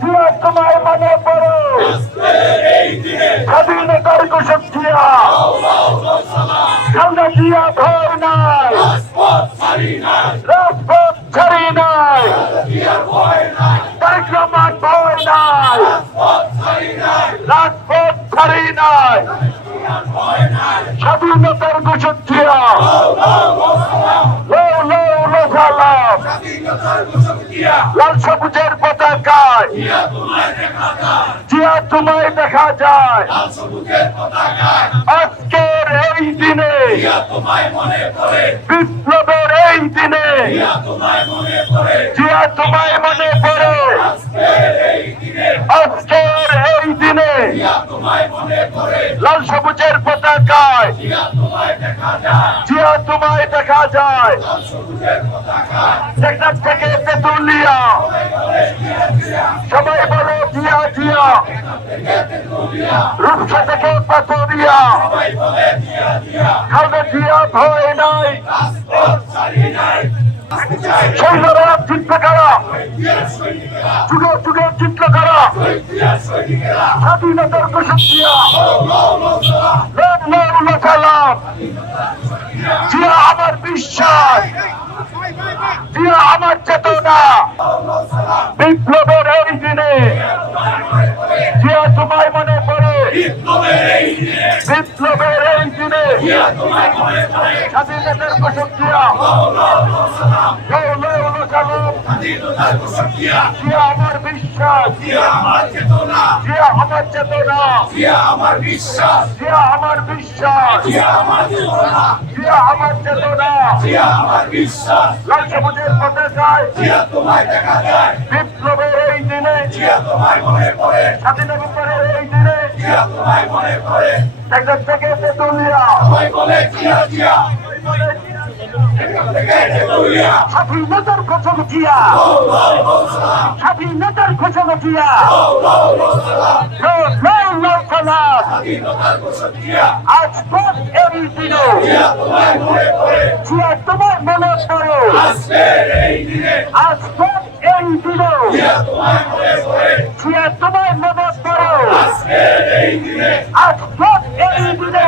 জিয়া তোমায় মনে পড়ে স্বাধীনতার ঘোষক জিয়া খালেদা জিয়া ভয় নাই রাজপথ ছাড়ি নাই তারেক রহমান ভয় নাই রাজপথ ছাড়ি নাই স্বাধীনতার ঘোষক জিয়া লাল সবুজের পতাকায় জিয়া তোমায় দেখা যায় আজকের এই দিনে বিপ্লবের এই দিনে জিয়া তোমায় মনে পড়ে আজকের এই দিনে লাল সবুজের পতাকায় জিয়া তোমায় দেখা যায় সেক্টর থেকে তেতুলিয়া সবাই বলে জিয়া জিয়া রূপসা থেকে পাথরিয়া খালেদা জিয়া ভয় নাই সৈন্যরা জিতবে কারা যুগে যুগে জিতল কারা স্বাধীনতার ঘোষক জিয়া জিয়া আমার বিশ্বাস জিয়া আমার চেতনা বিপ্লবের এই দিনে জিয়া তোমায় মনে পড়ে বিপ্লবের এই দিনে স্বাধীনতার ঘোষক জিয়া জিয়া আমার বিশ্বাস জিয়া আমার চেতনা জিয়া আমার বিশ্বাস জিয়া আমার বিশ্বাস জিয়া আমার চেতনা জিয়া আমার বিশ্বাস লাল সবুজের পতাকায় জিয়া তোমায় দেখা যায় বিপ্লবের এই দিনে জিয়া তোমায় মনে পড়ে স্বাধীনতার এই দিনে জিয়া তোমায় মনে পড়ে সেক্টর থেকে তেতুলিয়া সবাই বলে জিয়া জিয়া স্বাধীনতার ঘোষক জিয়া স্বাধীনতার ঘোষক জিয়া আজ পথ এই দিনে জিয়া তোমার মনে পড়ে আজ পথ এই দিনে জিয়া তোমার মনে পড়ে আজ পথ এই দিনে